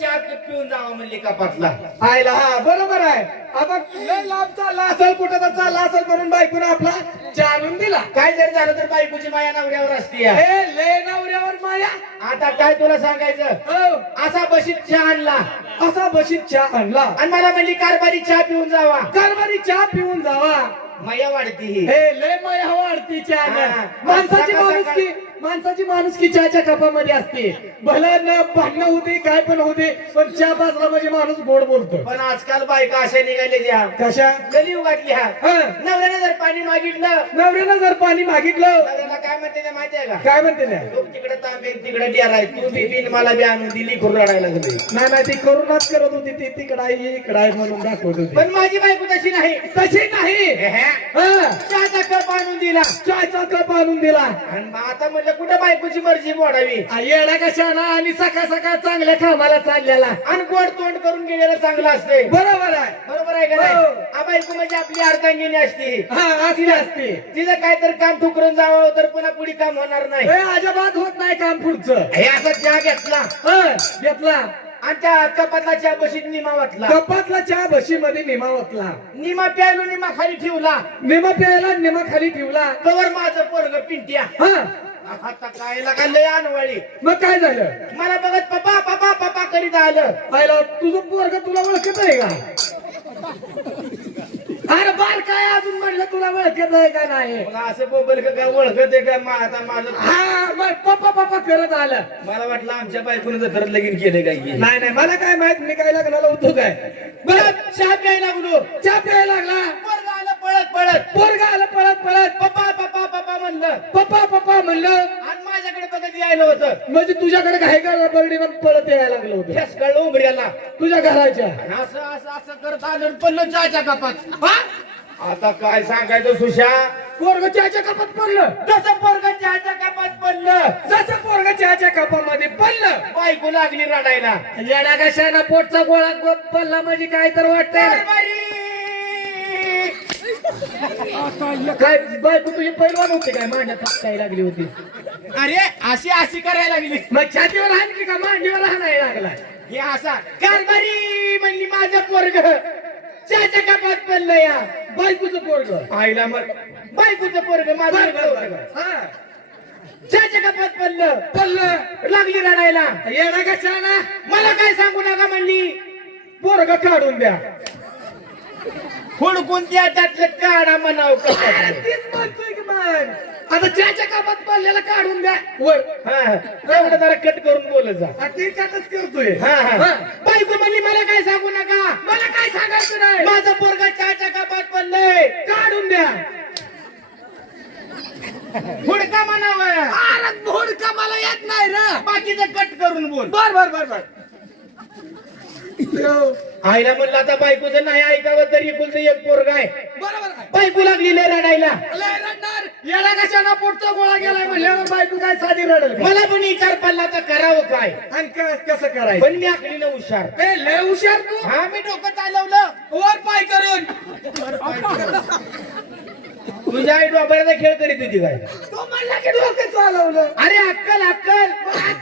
चहा पिऊन जावा म्हणली कपातला आयला हा बरोबर आहे. आता लय लांब चालला असेल कुठं तर चालला असेल म्हणून बायकोने आपला चहा आणून दिला. काय जर झालं तर बायकोची माया नवऱ्यावर असते हे लय नवऱ्यावर माया? आता काय तुला सांगायचं? हो. असा बशीत चहा आणला. असा बशीत चहा आणला. आणि मला म्हणली कारभारी चहा पिऊन जावा. कारभारी चहा पिऊन जावा. माया वाढती ही. हे लय माया वाढती हा. चहा माणसाची सकाळ- माणुसकी. माणसाची माणुसकी चहाच्या कपामध्ये असते. भलं न भांडणं होते काय पण होते पण चहा पाजला म्हणजे माणूस गोड बोलतो. पण आजकाल बायका अशा निघालेल्या कशा? कलियुगातल्या हा. नवऱ्याने जर पाणी मागितलं. नवऱ्यानं जर पाणी मागितलं. नवऱ्याला काय म्हणते ते माहितीये का? काय म्हणते त्या? तू तिकडे तांबे तिकडे डिअर आहे तू बी बिन मला बी आणून दिली खूप रडायला लागली. नाही नाही ती करूनच करत होती. ती तिकडं आहे ही इकडं आहे म्हणून दाखवत होती. पण माझी बायको तशी नाही. तशी नाही. हा. चहाचा कप आणून दिला. चहाचा कप आणून दिला. आणि मग आता म्हणलं कुठं बायकोची मर्जी मोडावी? आ, येडा कशाला? आणि सकाळ सकाळ चांगल्या कामाला चाललेला. आणि गोड तोंड करून गेलेलं चांगलं असते. बरोबर आहे. बरोबर आहे का नाही? हो. आ बायको म्हणजे आपली अर्धांगिनी असते. हा असते असते. तिचं काहीतरी काम ठुकरून जावं तर पुन्हा पुढे काम होणार नाही. अजिबात होत नाही काम पुढचं. हे असा चहा घेतला. हा घेतला. आणि त्या कपातला चहा बशीत निमा वाटला कपातला चहा बशीमध्ये निमा ओतला. निमा प्यायलो निमा खाली ठेवला. निमा प्यायला निमा खाली ठेवला. कवर माझं पोरग पिंट्या. हा. आता काय लागा लय अनवाळी. मग काय झालं? मला बघत पप्पा पप्पा पप्पा करीत आलं. पाहिलं तुझं पोरग तुला ओळखत आहे का? अरे बार काय अजून म्हणलं तुला ओळखत आहे का नाही? मला असं बोबल का काय ओळखत आहे का? मा- आता माझं हा मग पप्पा पप्पा करत आलं. मला वाटलं आमच्या बायकोनं जर लगीन केलं काय की. नाही नाही मला काय माहीत मी काय लग्नाला होतो काय? बरं चहा प्यायला लागलो. चहा प्यायला लागला? पळत पळत. पोरगा आलं पळत पळत. पप्पा पप्पा पप्पा म्हणलं. पप्पा पप्पा म्हणलं. आणि माझ्याकडे बघत यायला होतं. म्हणजे तुझ्याकडे काय काय बर्डीवर पळत यायला लागलं होतं. ठेस कळलं उमऱ्याला तुझ्या घराच्या. आणि असं असं असं करत आलं आणि पडलं चहाच्या कपात. हा? आता काय सांगायचं सुशा? पोरग चहाच्या कपात पडलं. जसं पोरग चहाच्या कपात पडलं. जसं पोरग चहाच्या कपामध्ये पडलं. बायको लागली रडायला. येडा कशाना पोटचा गोळा गो- पडला म्हणजे काय तर वाटतंय. कारभारी! काय बायको तुझी पैलवान होती काय? मांड्या लागली होती. अरे अशी अशी करायला लागली. मग छातीवर आणली का मांडीवर हाणायला लागला. हे असा कारभारी म्हणली माझं पोरग. चहाच्या कपात पडलं या. बायकोचं पोरग. आईला मग. बायकोचं पोरग माझं पोरगं. हा. चहाच्या कपात पडलं. पडलं. लागली रडायला. येडा कशाना मला काय सांगू नका म्हणली. पोरग काढून द्या. हुडकून त्या त्यातलं काढा म्हणाव तीच म्हणतोय की मग. आता चहाच्या कपात पडलेला काढून द्या. वर हा एवढं जरा कट करून बोलत जा. हा, ते काटच करतोय. हा हा. हा. बायको म्हणली मला काय सांगू नका. मला काय सांगायचं नाही. माझं पोरग चहाच्या कपात पडलंय. काढून द्या. हुडका म्हणावं. अरे भोडका मला येत नाही रे. बाकीचं कट करून बोल. बर बर बर बर. आईला म्हणलं आता बायकोचं नाही ऐकावं तरी एकुलतं एक पोरग आहे. बरोबर बायको लागली लय रडायला. लय रडणार. येडा कशाना पोटचा गोळा गेलाय म्हणल्यावर बायको काय साधी रडल? मला पण विचार पडला तर करावं काय? आणि कसं करायचं? पण मी आखली हुशार. ए लय हुशार तू. हा मी डोकं चालवलं. वर पाय करून. तुझ्या आई डोक्याचा खेळ करीत होती काय? तो म्हणला की डोकं चालवलं. अरे अक्कल अक्कल.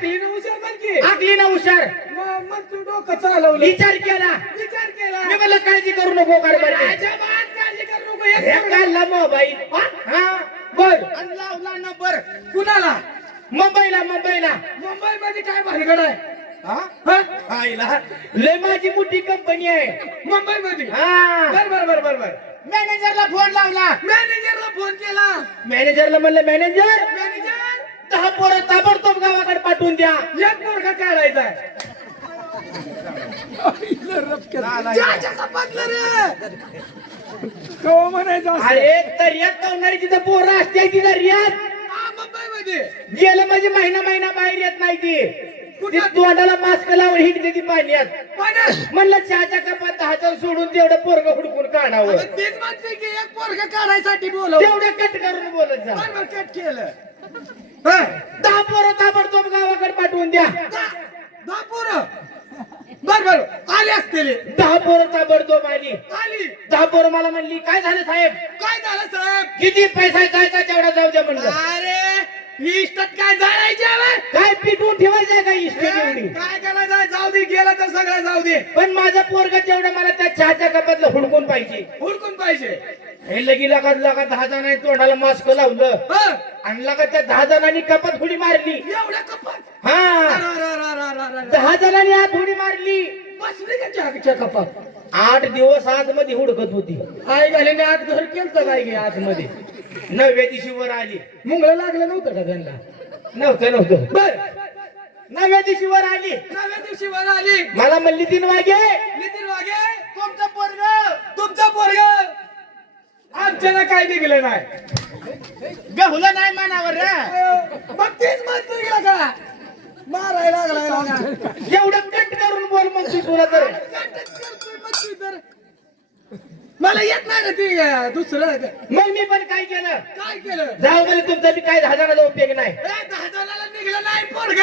तीन हुशार म्हणजे आखली ना हुशार. मग मग तू डोकं चालवलं. विचार केला. विचार केला. मी म्हणलं काळजी करू नको कारभारी अजिबात काळजी करू नको हे. काढला मोबाईल हा बर आणि लावला नंबर. कुणाला? मुंबईला मुंबईला. मुंबई मध्ये काय भानगड आहे? हा? हा? आईला लय माझी मोठी कंपनी आहे. मुंबई मध्ये हा. बर बर बर बर बर. मॅनेजरला फोन लावला. मॅनेजरला फोन केला. मॅनेजरला म्हणलं मॅनेजर मॅनेजर दहा पोरं ताबडतोब गावाकडे पाठवून द्या. एक पोरगा काढायचा आहे. चहाच्या कपातलं रे. कवा म्हणायचं कवणारी तिथं पोरं असते तिथं रियात गेलं म्हणजे महिना महिना बाहेर येत नाही ती. ती? तोंडाला मास्क लावून हिंडते ती पाण्यात. म्हणलं चहाच्या कपात दहाचं सोडून तेवढं पोरग हुडकून काढावं. तेच म्हणते की एक पोरगा काढायसाठी बोलव. तेवढं कट करून बोलत जा. कट केलं. दहा पोरं ताबडतोब गावाकडे पाठवून द्या. दहा? पोरं? बर बर आले असतील. दहा पोरं ताबडतोब आली. आली. दहा पोरं मला म्हणली काय झालं साहेब? काय झालं साहेब? किती पैसा जायचा तेवढा जाऊ द्या म्हणलं. अरे इष्टात काय जायचे काय पिटवून ठेवायचं का इष्टी काय करायचं जाऊ दे गेला तर सगळं जाऊ दे. पण माझं पोरग तेवढं मला त्या चहाच्या कपातलं हुडकून पाहिजे. हुडकून पाहिजे. हे लगी लगा लगा दहा जणांनी तोंडाला मास्क लावलं? आणि लगा त्या दहा जणांनी कपात उडी मारली. एवढ्या कपात? हा. दहा जणांनी आत उडी मारली. बसली का चहाच्या कपात. आठ दिवस आतमध्ये हुडकत होती. आई घालीने आत घर केलं काय गे आतमध्ये? नवव्या दिवशी वर आली. मुंगळ लागलं नव्हतं का त्यांना? नव्हतं नव्हतं. बर. नवव्या दिवशी वर आली. नव्या दिवशी वर आली. मला म्हणली तीन वागे. नितीन वागे. तुमचं पोरग. तुमचा पोरग. आमच्याला काय निघलं नाही. गहुला नाही मानावर रे. मग तेच मत निघलं का? मारायला लागलाय लागा. एवढं कट करून बोल मग तू तुला तर. मला येत नाही ना ती अं, दुसरं. मग मी पण काय केलं? काय केलं? जाऊ म्हणजे तुमचा बी काय हजाराचा उपयोग नाही. ए, दहा जणाला निघलं नाही पोरग.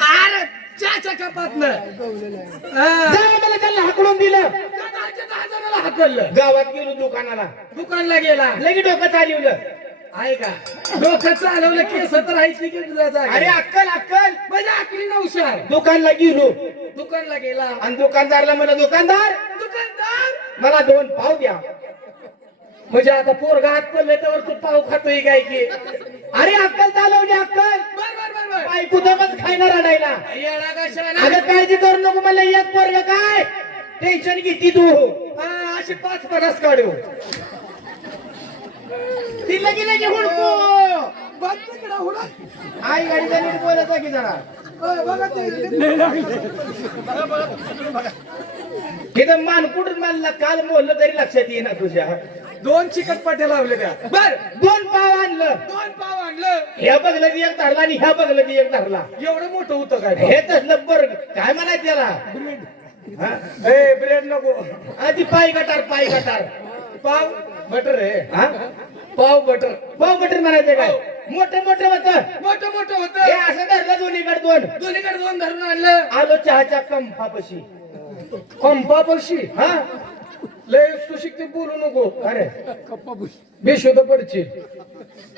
अरे चाच्या कपातनं. हा. जाऊ मला त्यांना हाकलून दिलं. त्या दहाच्या दहा जणाला हाकललं. गावात गेलो दुकानाला. दुकानला गेला. लगे डोकं चालवलं. आहे का? डोकं चालवलं केस तर आहेच की अरे अक्कल अक्कल! म्हणजे आकली नवशार दुकानला गेलो. दुकानला गेला. आणि दुकानदारला म्हणलं दुकानदार दुकानदार! मला दोन पाव द्या. म्हणजे आता पोरगा हात पडले तर तू पाव खातोय काय की? अरे अक्कल चालवली अक्कल! बर बर बर बर. कुठंच खायला रडायला? येडा कशाला अगं काळजी करू नको मला एक पोरग काय? टेन्शन घेती तू. हा, अशी पाच पन्नास काढू. लगी लगी हुडकू. बघ तिकडं हुडा. आई गाडीचा नीट बोलत की जरा. बघा ते. तिथं मान कुठून मानला? काल बोललं तरी लक्षात येईना तुझ्या. दोन चिकट पट्ट्या लावल्या त्या. बर दोन पाव आणलं. दोन पाव आणलं. ह्या बघलं की एक धरला आणि ह्या बघलं की एक धरला. एवढं मोठं होतं काय? हे तसलं बर्ग काय म्हणायचं त्याला? हा? ए ब्रेड नको. आधी पाय गटार पाय गटार. पाव बटर आहे. हा? पाव बटर. पाव बटर म्हणायचं काय? मोठं मोठं होतं. मोठं मोठं हे होतं असं धरलं दोन्हीकडे दोन. दोन्हीकडे दोन धरून आणलं. आलो चहाच्या कंफापाशी पंपा पक्षी हा? लय सुशिक्षित बोलू नको. अरे. बेशुद्ध पडची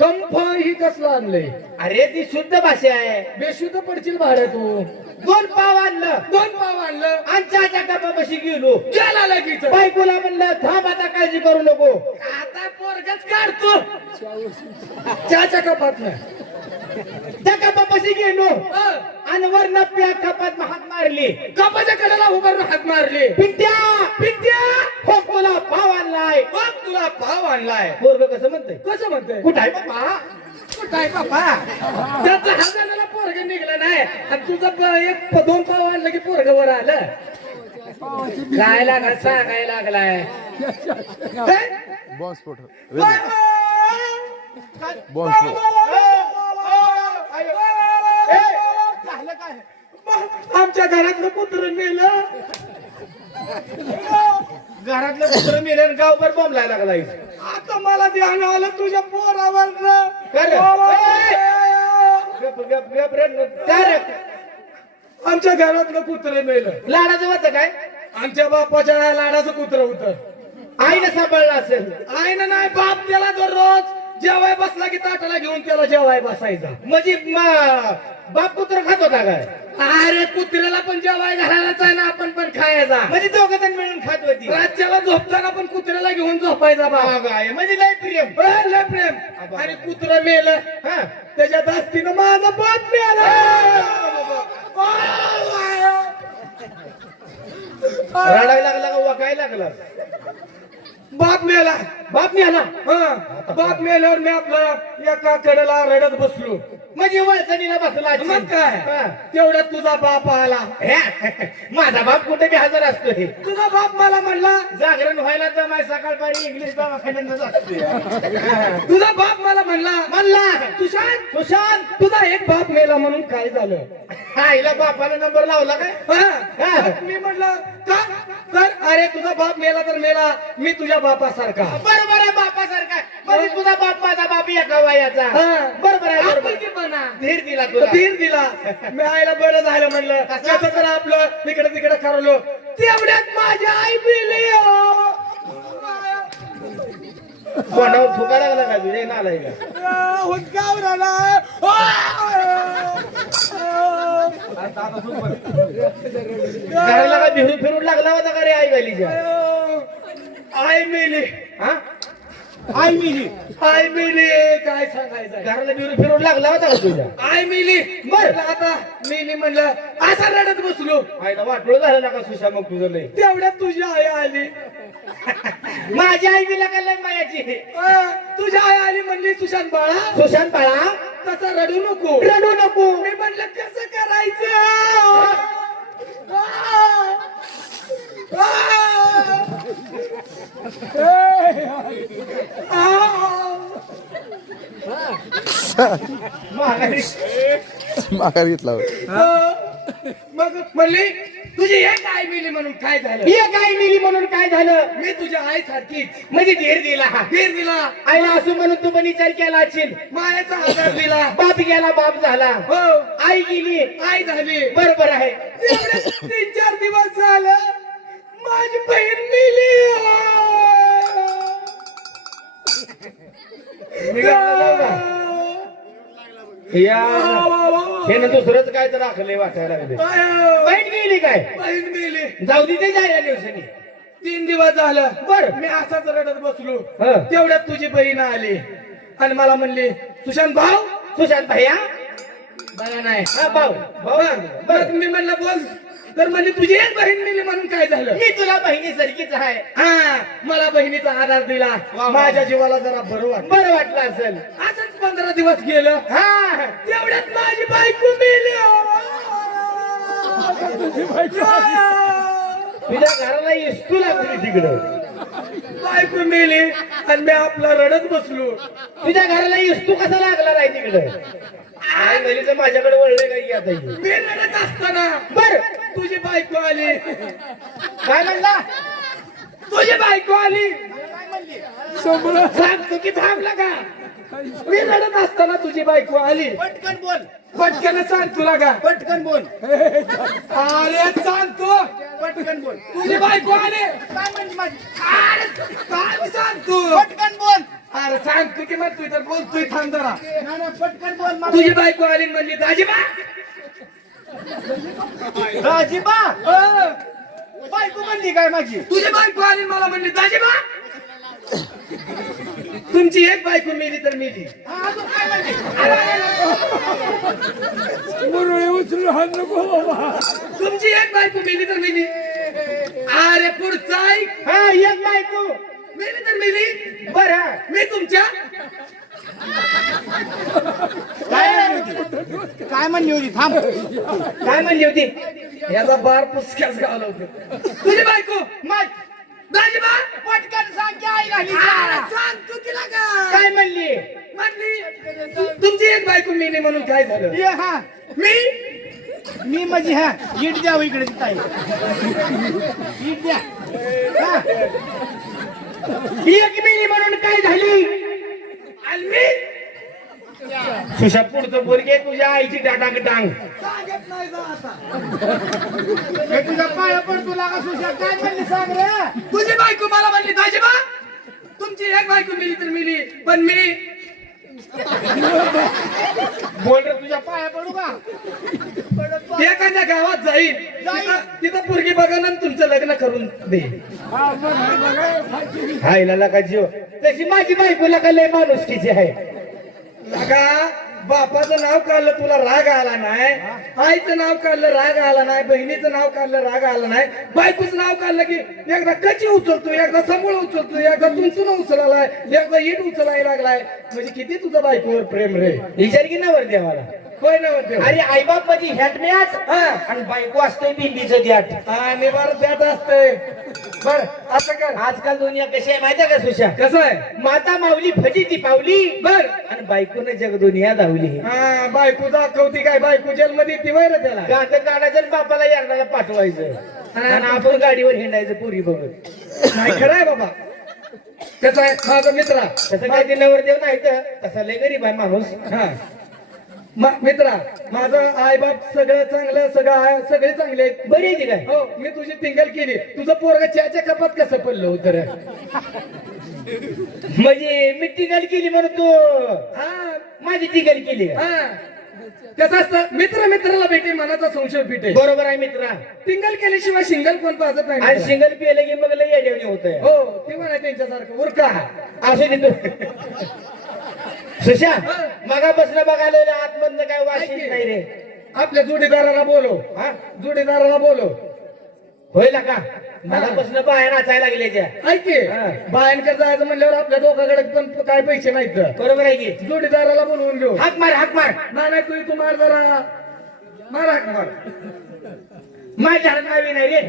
कंफ ही कसलं आणलंय? अरे ती शुद्ध भाषा आहे. बेशुद्ध पडशील भाड्या तू. दोन पाव आणलं. दोन पाव आणलं. आणि चहाच्या कपापाशी गेलो. गेला लगेच. बायकोला म्हणलं थांब आता काळजी करू नको. आता पोरगच काढतो चहाच्या कपात त्या कपापाशी गेलो आणि वरनं त्या कपात हात मारली. कपाच्या कडेला उभारून हात मारले. पिंट्या पिंट्या. हो तुला पाव आणलाय. बघ तुला पाव आणलाय. पोरग कसं म्हणतंय? कसं म्हणतोय? कुठं आहे बाबा कुठं आहे बाबा त्याचा हाताला पोरग निघलं नाही. आणि तुझं एक दोन पाव आणलं की पोरग वर आलं. काय लागला? सांगाय लागलाय. हे? बॉम्बस्फोट! बॉम्बस्फोट झालं काय आमच्या घरातलं कुत्र मेलं. घरातलं कुत्र मेलं गावभर बॉम्ब लागला आता मला ध्यान आलं तुझ्या पोरावर? आमच्या घरातलं कुत्र मेलं. लाडाचं होतं काय? आमच्या बापाच्या लाडाचं कुत्र होतं. आईने सांभाळलं असेल. आईनं नाही बाप त्याला दररोज जेवाय बसला की ताटाला घेऊन त्याला जेवाय बसायचा. म्हणजे म- बाप कुत्र खात होता काय? अरे कुत्र्याला पण जेवाय घालायलाच आहे ना आपण पण खायचा. म्हणजे दोघं जण मिळून खात होती. राज्याला झोपताना पण कुत्र्याला घेऊन झोपायचा बाप. हा काय म्हणजे लय प्रेम. ए, लय प्रेम. आणि कुत्र मेलं. हा. त्याच्या दास्तीनं माझा बाप मिळाला रडायला लागला का वाकायला लागला? बाप मेला बाप मी आला हा बाप मेल्यावर मी आपला एका कडेला रडत बसलो. म्हणजे वळचणीला बसला. मग काय. तेवढ्यात तुझा बाप आला. हे, माझा बाप कुठे बी हजर असतो हे तुझा बाप मला म्हणला जागरण व्हायला तर माझ सकाळपारी इंग्लिश दवाखान्यात असते तुझा बाप मला म्हणला म्हणला. सुशांत सुशांत. तुझा एक बाप मेला म्हणून काय झालं? आईला बापाला नंबर लावला काय? हा? मी म्हटलं का? तर अरे तुझा बाप मेला तर मेला मी तुझ्या बापासारखा. बरोबर आहे बापासारखा म्हणजे तुझा बाप माझा बाप एका वयाचा हा. बरोबर आहे बरोबर आपुलकीपणा. धीर दिला तुला. धीर दिला. मी आईला बरं झालं म्हणलं. कसं? कसं तर आपलं तिकडे तिकडे ठरवलं तेवढ्यात माझी आई मेली हो. फुका लागला का? तुझ्या नालाय का घराला का बिहरू फिरून लागला होता का रे आई गालीच्या आय मेली. हा? आई मिली. आय मेली. काय सांगायचं? घराला बिहरू फिरून लागला होता का तुझ्या? आय मेली. बर. आता मेली म्हणलं असा रडत बसलो. आईला वाटलं झालं ना का सुशा मग तुझं लय? तेवढ्यात तुझी आई आली. माझी आई बिला का लय मायाची? अं, तुझी आई आली म्हणली सुशांत बाळा. सुशांत बाळा? तसा रडू नको. रडू नको. मी म्हणलं कसं करायचं! माघारी घेतला! मग म्हणली तुझी एक आई मिली म्हणून काय झालं? एक आई मिली म्हणून काय झालं? मी तुझ्या आई सारखीच म्हणजे धीर दिला. धीर दिला. आईला असं म्हणून तू पण विचार केला असेल. मायाचा आधार दिला. बाप गेला बाप झाला. हो. आई गेली. आई झाली. बरोबर आहे. तीन चार दिवस झालं. माझी बहीण मिली? या. हे ना दुसरंच काय तर राखलंय वाटायला लागले बहीण गेली काय? बहीण मिली. जाऊ दे ते जायला दिवसांनी. तीन दिवस झालं. बर. मी असाच रडत बसलो. हं. तेवढ्यात तुझी बहीण आली. आणि मला म्हणली सुशांत भाऊ. सुशांत भैया मला नाही. हा भाऊ. भाऊ बरं. मी म्हणलं बोल. तर म्हणजे तुझी एक बहीण मिली म्हणून काय झालं? मी तुला बहिणी सारखीच आहे. हा मला बहिणीचा आधार दिला. वा. माझ्या जीवाला जरा बरं वाटलं. बरं वाटलं असेल. असंच पंधरा दिवस गेलं. हा. तेवढ्यात माझी बायको मेली. तुझ्या घराला इस्तू लागली तिकडं. बायको मेली आणि मी आपला रडत बसलो. तुझ्या घराला इस्तू कसा लागला नाही तिकडं? आई म्हणली तर माझ्याकडे वळले काही आता. मी रडत असताना. बर. तुझी बायको आली. काय म्हणला? तुझी बायको आली. सांगतो की थांबला का? मी रडत असताना तुझी बायको आली. पटकन बोल. पटकन सांग तुला का? पटकन बोल. अरे सांगतो पटकन बोल. तुझी बायको आली. काय म्हणली माझी? अरे काय सांगतो पटकन बोल. अरे सांगतो की मग तू तर बोलतोय थांब जरा. नाही, नाही, पटकन बोल मला. तुझी बायको आली म्हणली दाजीबा. राजीबा अं, बायको म्हणली काय माझी? तुझी बायको आली आणि मला म्हणली दाजीबा! तुमची एक बायको मेली तर मेली. हा, अजून काय म्हणली? तुमची एक बायको मेली तर मेली. अरे पुढचा ऐक. हा एक बायको. मेली तर मेली. बर. हा मी तुमच्या काय म्हणली होती? काय म्हणली होती? थांब. काय म्हणली होती? याचा बार पुसक्याच गावला होतो तुझी बायको मग पटकन सांग की आई घाली अरे का? सांग तू तिला काय म्हणली? म्हणली. तुमची एक बायको मेली म्हणून काय झालं? ये हा. मी? मी म्हणजे हा. ईट द्या हो इकडे ताई ईट द्या. हा. ही एक मिली म्हणून काय झाली? सुशा पुढचं बोलगे तुझ्या आईची टाटाक टांग सांगत नाही जा आता. हे तुझ्या पाया सुशा. काय म्हणली सांग रे? तुझी बायको मला म्हणली दाजीबा तुमची एक बायको मिली तर मिली पण मी बोल रे तुझ्या पाया पडू का? एखाद्या गावात जाईल. तिथं- तिथं पोरगी बघा आणि तुमचं लग्न करून देईल आईला लका जीव तशी माझी बायको लका लय माणुसकीची आहे? लगा बापाचं नाव काढलं तुला राग आला नाही? आईचं नाव काढलं राग आला नाही? बहिणीचं नाव काढलं राग आला नाही? बायकोचं नाव काढलं की एकदा कची उचलतो एकदा समोर उचलतो एकदा तुमचं उचलालाय एकदा इट उचलायला लागलाय. म्हणजे किती तुझं बायकोवर प्रेम रे? विचार की नवर देवाला होय ना म्हणते अरे आई बाप माझी हॅट मॅट हा. आणि बायको असते बिंदीचं द्याट. आणि बरं त्यात असतंय बर असं कर. आजकाल दुनिया कशी आहे माहिती का सुशा? कसं आहे? माता माऊली फजी ती पावली. बर. आणि बायकोने जग दुनिया धावली हा. बायको दाखवती काय? बायको जेलमध्ये ती वैर त्याला? गाणं काढायचं आणि बापाला यारणाला पाठवायचं. आणि आपण गाडीवर हिंडायचं पुरी बघत. नाही खरं आहे बाबा. कसं आहे? माझा मित्रा. तसं काय ते नवरदेव नाही तर तसा लय गरीब आहे माणूस. हा. मित्रा माझं आई बाप सगळं चांगलं सगळं आहे सगळे चांगले आहेत. बरी आहे काय हो मी तुझी टिंगल केली. तुझं पोरग चहाच्या कपात कसं पडलं होतं म्हणजे मी टिकल केली म्हणून तू हा. माझी टिकल केली? हा. कसं असतं? मित्र मित्राला भेटे मनाचा संशय भेटे. बरोबर आहे मित्रा. सिंगल केल्याशिवाय सिंगल कोण पाहत आणि नाही सिंगल पिले की मग लई येडवणी होतंय. हो ते म्हणा त्यांच्यासारखं उरका. असू दे तू सुशा मगापासून बघायला आतमधनं काय वाशी नाही रे. आपल्या जोडीदाराला बोलो. हा? जोडीदाराला बोलो. होईल का? मगापासून बाहेर नाचायला लागले त्या. ऐक हा. बायांकडे जायचं म्हणल्यावर आपल्या दोघाकडे पण काय पैसे नाहीत बरोबर आहे की. जोडीदाराला बोलवून घेऊ. हाक मार हाक मार. नाही नाही तू तू मार जरा. मार हाक मार. माझ्या मावी नाही रे.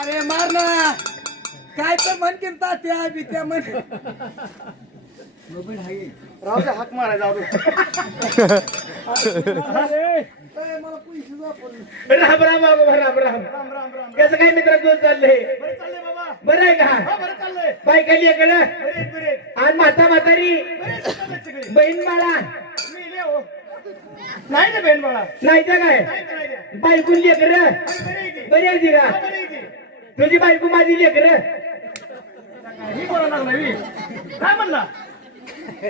अरे मार ना. काय तर म्हण की तात्या बित्या म्हण. राहू दे हाक मारा जाऊ मला पैसे दाखव. राम राम बाबा राम राम कसं काय मित्र तुझं चाललंय बरं आहे का? बाय खाली इकडं आणि माता म्हातारी. बहीण बाळा. नाही ना बहीण बाळा. नाही तर काय? बायकून लेकर. बरी आहे ती का? तुझी बायको माझी लेकर. मी बोला लागला. मी काय म्हणला?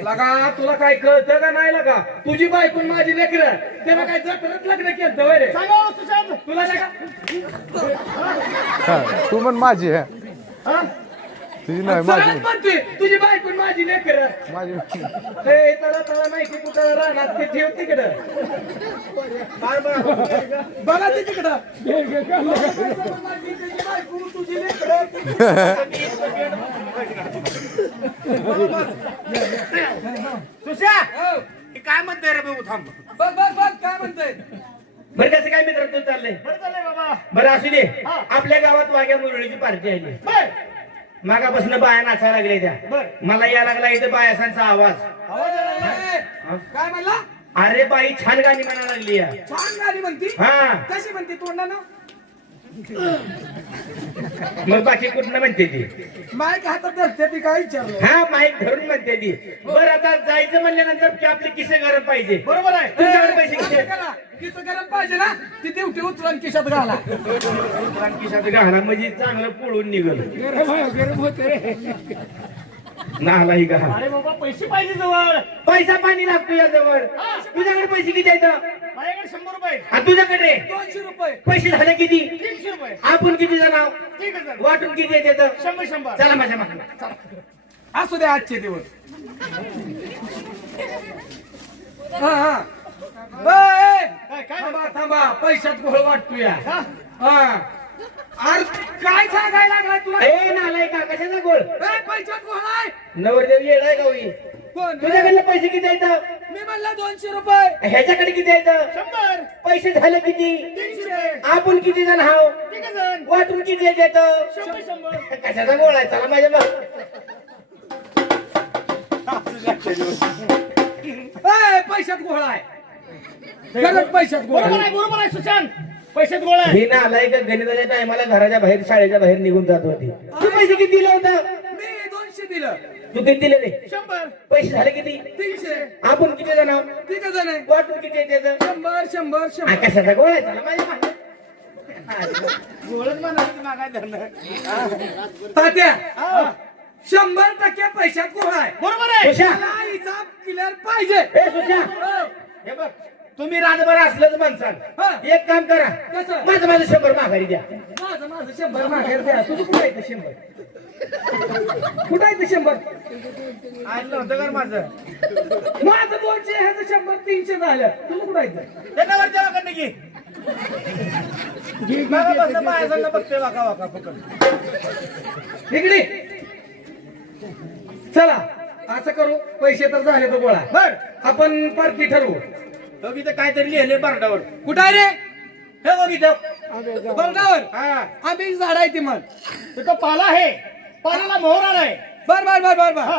लगा तुला काय कळतं का नाही लगा? तुझी बायकून माझी लेकर त्यानं काय जत्रच लग्न केलं वय रे? सांगा हो, सुशांत. तुला नाही का? तू पण माझी आहे. हा? तुझी नाही सरळच माझी. तुझी बायकून माझी लेकर. माझी. हे तळा तळा माहिती कुठं राहणार ते ठेव तिकडं. बघा ते तिकडं. तुझी लेकरं. सुशा हे काय म्हणतोय रे बघू थांब. बघ बघ बघ काय म्हणतोय? बरं कसं काय मित्र चाललंय? बरं चाललंय बाबा. बरं असू दे. आपल्या गावात वाघ्या मुरळीची पार्टी आली बर. मागापासून बाया नाचायला लागल्या त्या. बर. मला या लागला इथं बायासांचा आवाज. आवाज आला ए, काय म्हणला? अरे बाई छान गाणी म्हणा लागली या. छान गाडी म्हणती? हा. कशी म्हणती तोंडानं? मग बाकी कुठनं म्हणते ती? माईक हातात धरते ती काय विचारलं? हा माईक धरून म्हणते ती. बरं आता जायचं म्हणल्यानंतर की आपले किसे गरम पाहिजे? बरोबर आहे. तुमच्याकडे पैसे. तिचं गरम पाहिजे ना ती देवटी उचलून खिशात घाला. खिशात घाला म्हणजे चांगलं पोळून निघल. नाला ही. घाला अरे बाबा पैसे पाहिजे जवळ. पैसा पाणी लागतो या जवळ. तुझ्याकडे पैसे किती आहेत? माझ्याकडे शंभर रुपये आणि तुझ्याकडे? दोनशे रुपये. पैसे झाले किती? तीनशे रुपये. आपण किती जण आहोत? ठीक आहे सर वाटून किती येते शंभर शंभर. चला माझ्या मागे. असू दे आजचे दिवस. हा हा. ए, काय काय? थांबा थांबा. पैशात घोळ वाटतो या हा? हा. अरे काय सांगायला लागलाय तुला? ए नालाय का कशाचा गोळ. ए, पैशात घोळ आहे. नवरदेव येडाय का होई कोण? तुझ्याकडे पैसे किती आहेत? मी म्हणला दोनशे रुपये. ह्याच्याकडे किती आहेत? शंभर. पैसे झाले किती? तीनशे. आपण किती जण हाव आहे जण वाटून किती येत शंभर शंभर. कशाचा गोळ आहे? चला माझ्या मागे. ए, पैशात घोळ आहे. खरंच पैशात घोळ बरोबर आहे आहे बरोबर आहे सुशांत. पैशात गोळा आहे. ही नालाय का गणिताच्या टायमाला घराच्या बाहेर शाळेच्या बाहेर निघून जात होती. तू पैसे किती दिले होता? मी दोनशे दिलं. किती दिले रे शंभर. पैसे झाले किती? तीनशे. आपण किती जण आहोत? ठीक जण आहे. वाटून किती येते शंभर शंभर शंभर. कशाचा गोळ आहे चला माझ्या मागे. गोळच म्हणायचं मागाय धरणं तात्या. शंभर टक्के पैशात आहे. बरोबर आहे. सुशा. मला हिसाब क्लिअर पाहिजे. ए सुशा. हे. बघ तुम्ही रातभर असलंच म्हणसाल हा. एक काम करा. कसं? माझं माझं शंभर माघारी द्या. माझं माझं शंभर माघार द्या. तुझं कुठं आहे ते शंभर? कुठं आहे ते शंभर? आज नव्हतं कर माझं? माझं दोनशे ह्याचं शंभर तीनशे झालं. तुझं कुठं आहे ते? त्याच्यावर देवाकडनं घे मागापासून बाया संग बघतोय वाका वाका फुकट. इकडे. चला असं करू पैसे तर झाले तर गोळा. बर. आपण पार्टी ठरवू. तो इथं काहीतरी लिहिले बारडावर. कुठं आहे रे? हे बघ इथं. बंगावर हा. आम्ही झाड आहे ती मग. तिथं पाला आहे. पाल्याला मोहर आलाय बर बर बर बर हा.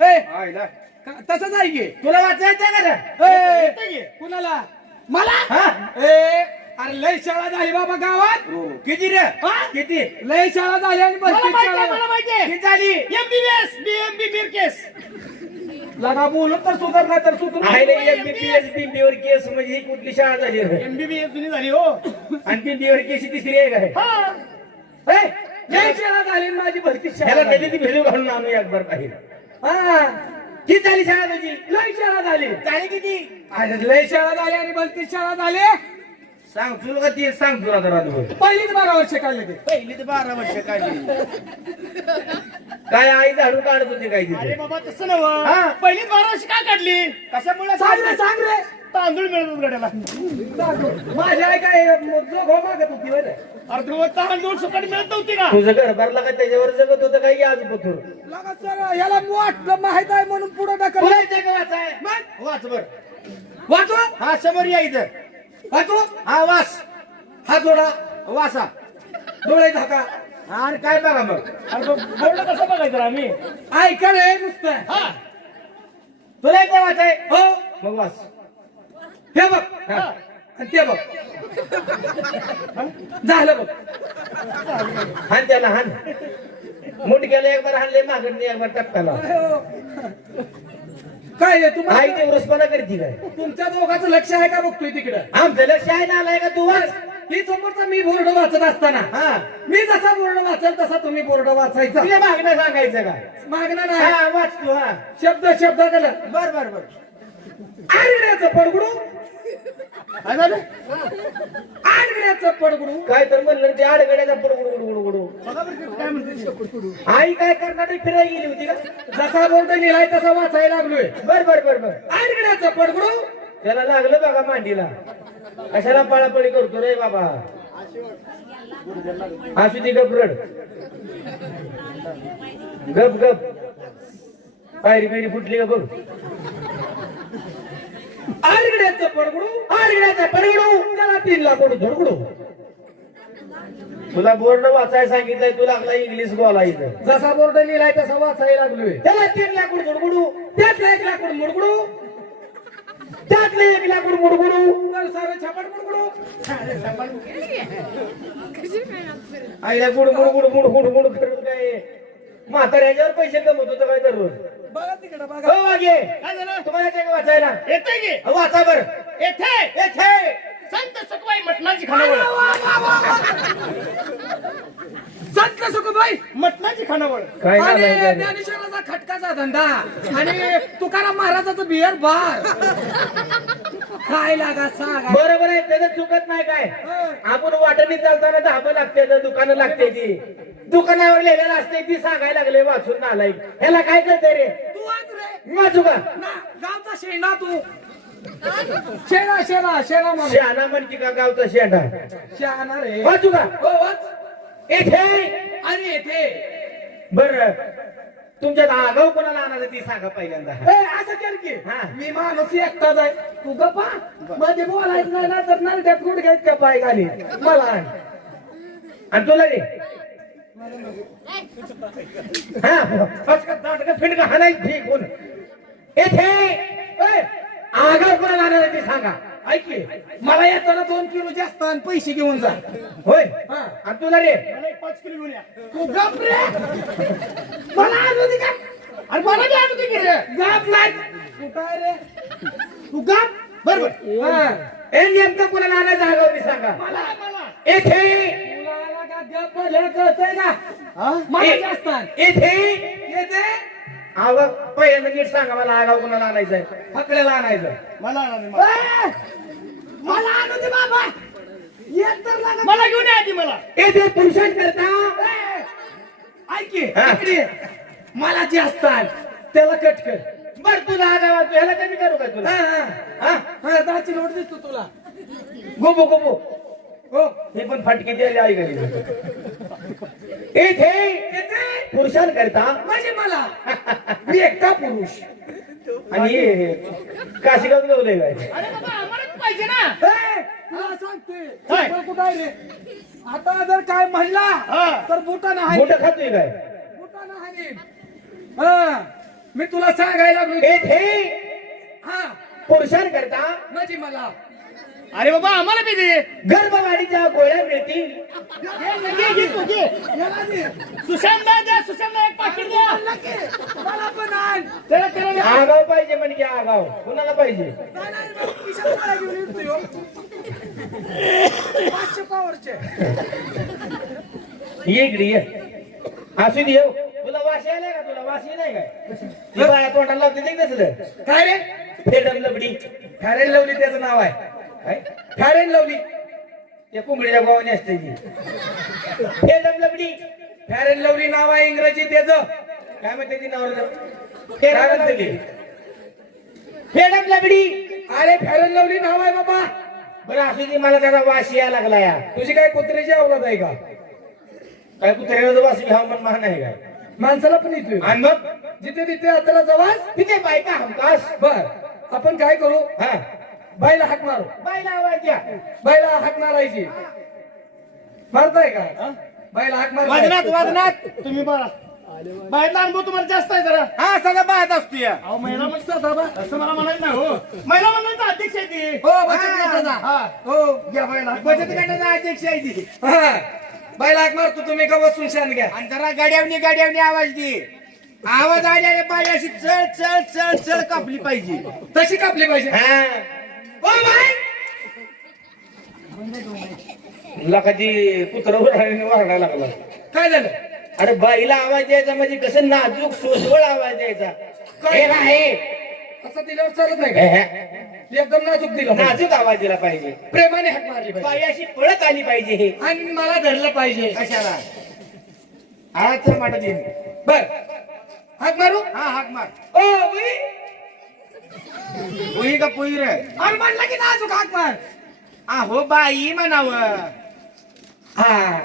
बर ए आईला. का- तसंच आहे की? तुला वाचायचं का? ए, की. कुणाला? मला? हा? ए अरे लय शाळा झाली बाबा गावात. किती रे? हा? किती? लय शाळा झाली आणि मला माहिती आहे, शाळा. मला माहिती आहे. किती झाली? एमबीबीएस बीएमबी केस लगा बोलत तर सुधार नाही तर सुधरू आईला एमबीबीएस पिंडीवर केस म्हणजे ही कुठली शाळा झाली रे? एमबीबीएस जुनी झाली हो. आणि पिंडीवर केस ही तिसरी आहे. काय हा. ए, लय शाळा झाली आणि माझी शाळा ह्याला झाली. कधी ती भिजू घालून आणू एकदा बाहेर? हा. झाली शाळा लय शाळा झाली किती? अरे लय शाळा झाली आणि भलती शाळा झाली सांग तुला का ती सांग तुला. पहिलीच बारा वर्ष काढले ते. पहिली ते बारा वर्ष काढली. काय आई झाडू काढत होती काय अरे तिथे बाबा तसं नव हा. पहिलीच बारा वर्ष का काढली? कशामुळे सांग रे सांग रे. तांदूळ मिळत गड्याला. माझी आई काय जोग मागत होती बरं अर्धवट तांदूळ सुकट मिळत नव्हती का? तुझं घर भरला का त्याच्यावर जगत होतं काय आज पथूर लगा सर याला वाटलं माहीत आहे म्हणून पुढे ढकल. तुला का वाचाय वाच बर. वाचवा हा समोर या इथं. वाचवा हा वास हा जोडा वासा डोळे झाका. आणि काय बघा मग? अरे बोर्ड कसं बघायचं रे आम्ही? ऐका रे नुसतं. हा. तुला येते वाचाय हो. मग वास हे बघ. हा. आणि ते बघ. झालं बघ. हान त्याला हान. मुटक्याला एक बार हाणले मागणी एक बार टपकाला काय आहे तुम्हाला आई ते उरसपणा करते काय? तुमच्या दोघांचं लक्ष आहे का बघतोय तिकडं? आमचं लक्ष आहे ना आलाय का तू? वाच ही समोरचा मी बोर्ड वाचत असताना. हा. मी जसा बोर्ड वाचल तसा तुम्ही बोर्ड वाचायचा. तुझ्या मागणं सांगायचं काय मागणार नाही. हा वाच तू हा. शब्द शब्द केलं बर बर बर. आडगड्याचं पडगडू. काय झालं? आडगड्याचं पडगडू. काय तर म्हणलं ते आडगड्याचा पुडगुडू गुडू गुडू काय म्हणते आई काय करणार फिरायला गेली होती का? जसा बोर्ड लिहिलाय तसा वाचायला लागलोय. बर बर बर बर. आडगड्याचं पडगडू. त्याला लागलं बघा मांडीला. कशाला पळापळी करतो रे बाबा? असू दे गप रड. गप गप. पायरी बिरी फुटली का बघ? आडगड्याचं पडगडू आडगड्याचा पडगडू त्याला तीन लाख कोटी झडगडू? तुला बोर्ड वाचायला सांगितलंय तू लागला इंग्लिश बोला इथं. जसा बोर्ड लिहिलाय तसा वाचायला लागलोय. त्याला तीन लाकूड झुडगुडू? त्यातलं एक लाकूड मुडगडू? त्यातले एक लाकूड मुडगुडू? सारं छापड मुडगडू. आईला गुड गुड गुड गुड गुड गुड करून काय? म्हाताऱ्याच्यावर पैसे कमवत होतं काय दररोज? बघा तिकडे बघा. हो वागे काय झालं? तुम्हाला येते का वाचायला. येते की? अहो, वाचा बर. येथे येथे संत सुखबाई मटणाची खानावळ संत सुखबाई मटणाची खानावळ काय आणि? ज्ञानेश्वराचा खटकाचा धंदा. आणि तुकाराम महाराजाचं बियर बार काय लागा सांगा. बरोबर आहे त्याचं चुकत नाही काय? आपण वाटणी चालताना धाबं लागते तर दुकानं लागते ती. दुकानावर लिहिलेलं असते ती सांगायला लागले वाचून नालायक ह्याला काय कळतंय रे? तू वाच रे. वाचू का? ना गावचा शेणा तू. शेणा शेणा शेणा म्हणून शहाणा म्हणते का गावचा शेंडा? शहाणा रे. वाचू का? हो वाच. येथे आणि येथे बर. तुमच्यात आगाव कोणाला आणायचं ती सांगा पहिल्यांदा. ए, असं कर की. हा. मी माणूस एकटाच आहे. तू गप्पा मध्ये बोलायचं नाही ना तर नरड्यात गुडघ्यात का पाय घाली मला आण. आणि तुला रे हा हा नाही ठीक बोल येथे आगाव कोणाला आणायचं ते सांगा ऐक की, मला येताना दोन किलो जास्त आणि पैसे घेऊन जा होय हा. आणि तुला रे पाच किलो घेऊन या तू गप रे मला आणू दे का अरे मला बी आणू दे की रे गप नाही तू काय रे तू गप बरोबर ए नेमकं कोणाला आणायचं आगाव सांगा मला मला येथे कळतंय ना येते? पहिल्यांदा नीट सांगा मला आगाव कोणाला आणायचंय. फकड्याला आणायचं मला आणा रे, मला. ए, मला. आणू दे बाबा. येत तर मला घेऊन या आधी मला. येथे पुरुषांकरता ए, ऐक की, हा. इकडे ये. मला जास्त आण त्याला कट कर. बर तुला आगाव ह्याला कमी करू का हा, तुला? हा. हा. हा, दहाची नोट देतो तुला. गोबो गोबो. हो हे पण फाटकी द्यायला आई घरी. येते पुरुषांकरता म्हणजे मला? मी एकटा पुरुष. आणि काशीगाव गवले काय अरे बाबा आम्हाला बी पाहिजे ना. ए, तुला सांगते काय? तुला कुठं आहे रे? आता जर काय म्हणला हा. तर बुटा नाही. मोठं खातोय काय? बुटा नाही. हा मी तुला सांगायला लागलो हा. पुरुषांकरता म्हणजे मला? अरे बाबा आम्हाला बी दे. गर्भवाढीच्या गोळ्या मिळतील. घे, घे, घे तू, घे. याला दे. सुशांतला द्या. एक पाकिट. त्याला त्याला द्या. आगाव पाहिजे म्हणजे आगाव. कुणाला पाहिजे? नाही, नाही, नाही, ये इकडे ये. असू दे. तुला वाशी आलाय का तुला? वाशी नाही काय? ती बाया तोंडाला लावते ते कसलं काय रे? फेडम लबडी. फॅर अँड लवली त्याचं नाव आहे. Fair and lovely. त्या कोंबडीच्या गावाने असते ती. फेडम लबडी फॅर अँड लवली नाव आहे इंग्रजी त्याचं. काय म्हणते ती काय म्हणते ती? फेडम लबडी अरे फॅर अँड लवली नाव आहे बाबा. बरं असू दे मला त्याचा वाशी यायला लागला या. तुझी काय कुत्र्याची अवलाद आहे का? काय कुत्र्याला वाशी घ्यावं मन मान आहे काय? माणसाला पण येतोय. आणि मग? जिथे तिथे आता जवळ तिथे बायका हमकास बर. आपण काय करू? हा. बाईला हाक मारू बायला आवाज द्या. बाईला हाक मारायची मारताय का? बाईला हाक वाजनात मार वाजनात. तुम्ही बघा. बाहेरला अनुभव तुम्हाला जास्त आहे जरा. हा सगळं पाहत असतो या. अहो महिला म्हणता बाबा. असं मला म्हणायचं नाही हो. महिला मंडळाचा अध्यक्ष आहे ती. हो बचत गटाचा. हा. हो. घ्या बाईला बचत गटाचा अध्यक्ष आहे ती. हा. बाईला हाक मारतो तुम्ही का बसून शान घ्या? आणि जरा गाड्यावनी गाड्यावनी आवाज दे. आवाज आल्याने पाहिजे अशी चळ चळ चळ चळ कापली पाहिजे. तशी कापली पाहिजे. हा. कधी कुत्र वारडायला लागला. काय झालं? अरे बाईला आवाज द्यायचा म्हणजे कसं नाजूक सोजवळ आवाज द्यायचा. हे नाही असं दिल्यावर चालत नाही का. एकदम नाजूक दिलं. नाजूक आवाज दिला पाहिजे. प्रेमाने हाक मारली पाहिजे. बाई अशी पळत आली पाहिजे हे. आणि मला धरलं पाहिजे. कशाला? चल माटा देईन बर. हाक मारू? हा हाक मार. O by. पोई का पोई रे? अरे म्हणलं की नाजूक हाक मार आ हो बाई म्हणावं हा।